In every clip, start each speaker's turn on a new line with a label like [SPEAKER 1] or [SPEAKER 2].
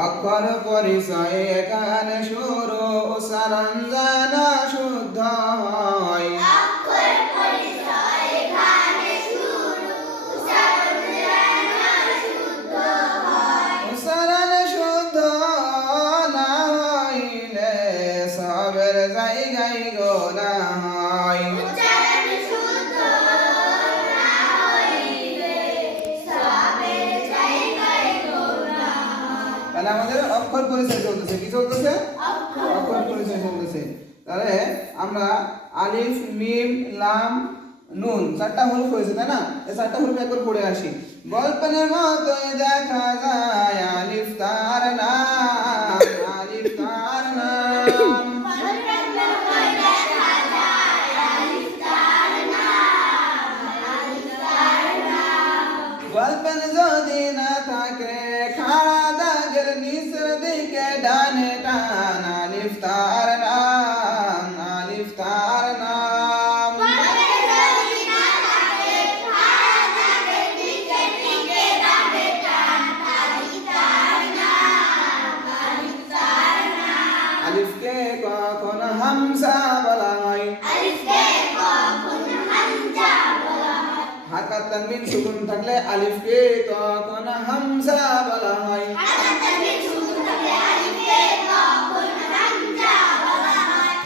[SPEAKER 1] অক্ষর পরিচয় এখানে সুর যেন শুদ্ধ হয়।
[SPEAKER 2] অক্ষর পরিচয়
[SPEAKER 1] চলতেছে কি চলতেছে?
[SPEAKER 2] অক্ষর
[SPEAKER 1] পরিচয়। চলতেছে। তাহলে আমরা আলিফ মিম লাম নুন চারটা হরফ হয়েছে তাই না? এই চারটা হরফ একবার পড়ে আসি। গল্পের মতো দেখা যায় আলিফ তার নাম। তানবিন সুকুন থাকলে আলিফ আলিফকে তখন হামসা বলা হয়।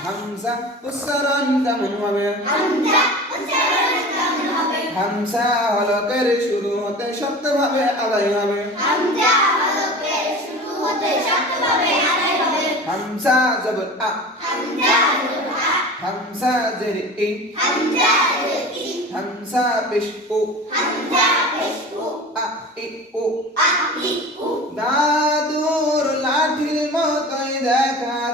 [SPEAKER 1] হামসা উচ্চারণ কেমন হবে? হামসা হলকের শুরু হতে শক্তভাবে আদায় হবে। हमसा जबर आ हमजा जबर आ हमसा जर ए हमजा जर ई हमसा पेश ओ हमजा पेश ओ आ ए ओ आ ई ओ दादूर लाठिल मकई देखा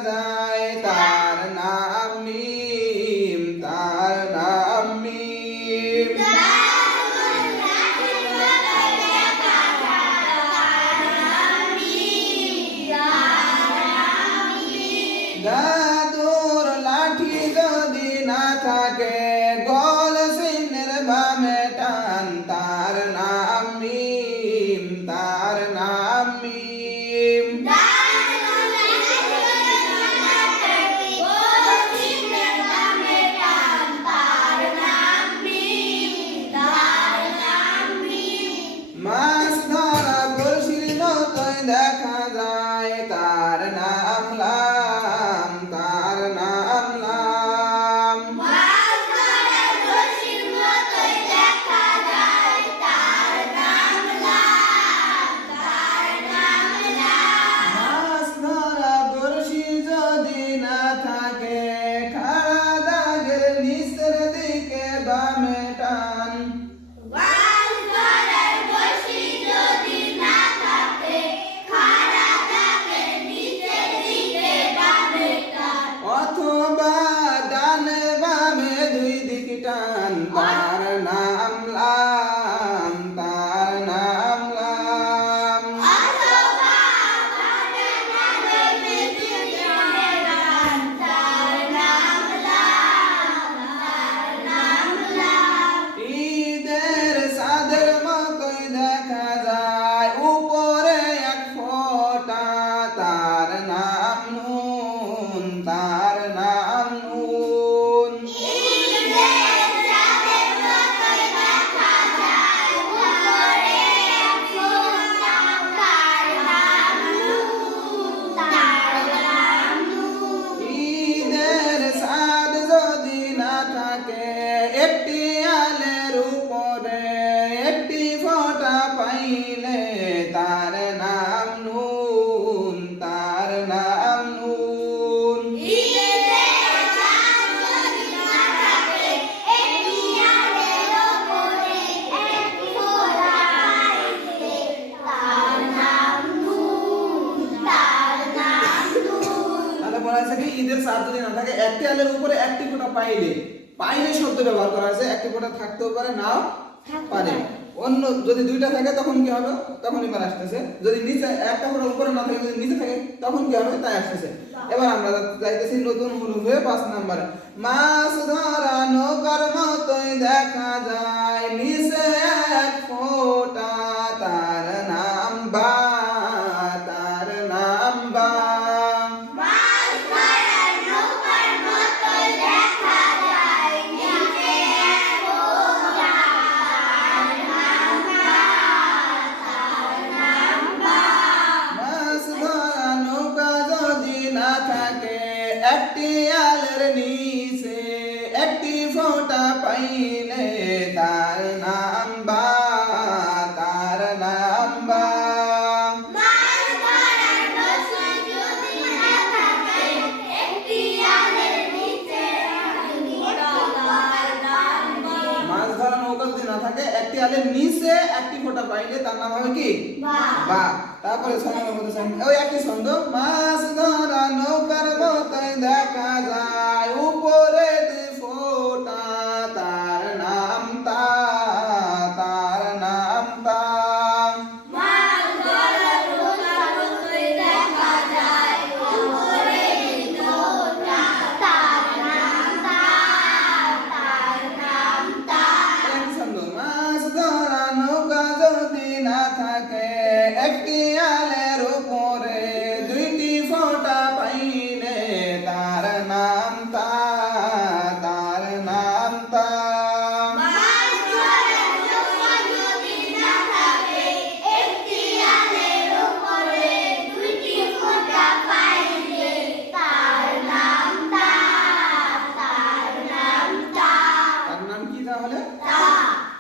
[SPEAKER 1] থাকে একটি আলের উপরে একটি ফোঁটা পাইলে তার নাম নুন তার নাম নুন। তাহলে বলা আছে কি ঈদের সাদ যদি না থাকে একটি আলের উপরে একটি ফোঁটা পাইলে পাইলে শব্দ ব্যবহার করা হয়েছে। একটি ফোঁটা থাকতেও পারে নাও পারে। অন্য যদি দুইটা থাকে তখন কি হবে? তখন এবার আসতেছে। যদি নিচে একটা ফোঁটা উপরে না থাকে যদি নিচে থাকে তখন কি হবে? তাই আসতেছে। এবার আমরা যাইতেছি নতুন হয়ে পাঁচ নাম্বারে। মাছ ধরা নৌকার মতোই দেখা যায়। নিচে এক থাকে একটি আলের নিচে একটি ফোঁটা পাইলে তার নাম তার নাম
[SPEAKER 2] মাছ
[SPEAKER 1] ধরা নৌকা যদি না থাকে একটি আলের নিচে একটি হবে কি? বা। তারপরে ছয় মতো ওই
[SPEAKER 2] একই ছন্দ। মাছ ধরা নৌকার মতোই দেখা যায়। উপরে
[SPEAKER 1] একটি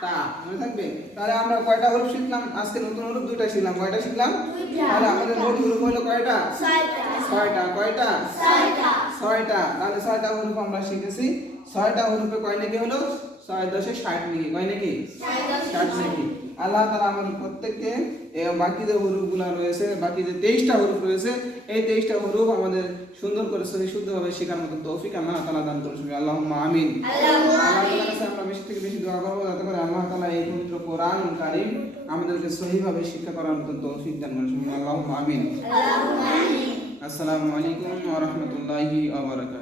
[SPEAKER 2] তা
[SPEAKER 1] মনে থাকবে? তাহলে আমরা কয়টা হরফ শিখলাম? আজকে নতুন হরফ দুইটা শিখলাম। কয়টা শিখলাম? তাহলে আমাদের মোট হরফ হলো কয়টা?
[SPEAKER 2] ছয়টা।
[SPEAKER 1] কয়টা?
[SPEAKER 2] ছয়টা।
[SPEAKER 1] ছয়টা। তাহলে ছয়টা হরফ আমরা শিখেছি। ছয়টা হরফে কয় নাকি হলো? ছয় দশে ষাট নাকি? কয় নাকি ষাট নাকি আল্লাহ তালা আমাদের প্রত্যেককে বাকি যে হরুফগুলো রয়েছে বাকি যে তেইশটা হরুফ রয়েছে এই তেইশটা হরুফ আমাদের সুন্দর করে সহি শুদ্ধভাবে শেখার মতো তৌফিক আল্লাহ তালা দান করছে আল্লাহ আমিন। আল্লাহ কাছে আমরা বেশি থেকে বেশি দোয়া করব যাতে করে আল্লাহ তাআলা এই পবিত্র কোরআন কারীম আমাদেরকে সহিভাবে শিক্ষা করার মতো তৌফিক দান আমিন।
[SPEAKER 2] আল্লাহুম্মা আমিন।
[SPEAKER 1] আসসালামু আলাইকুম ওয়া রাহমাতুল্লাহি ওয়া বারাকাতুহু।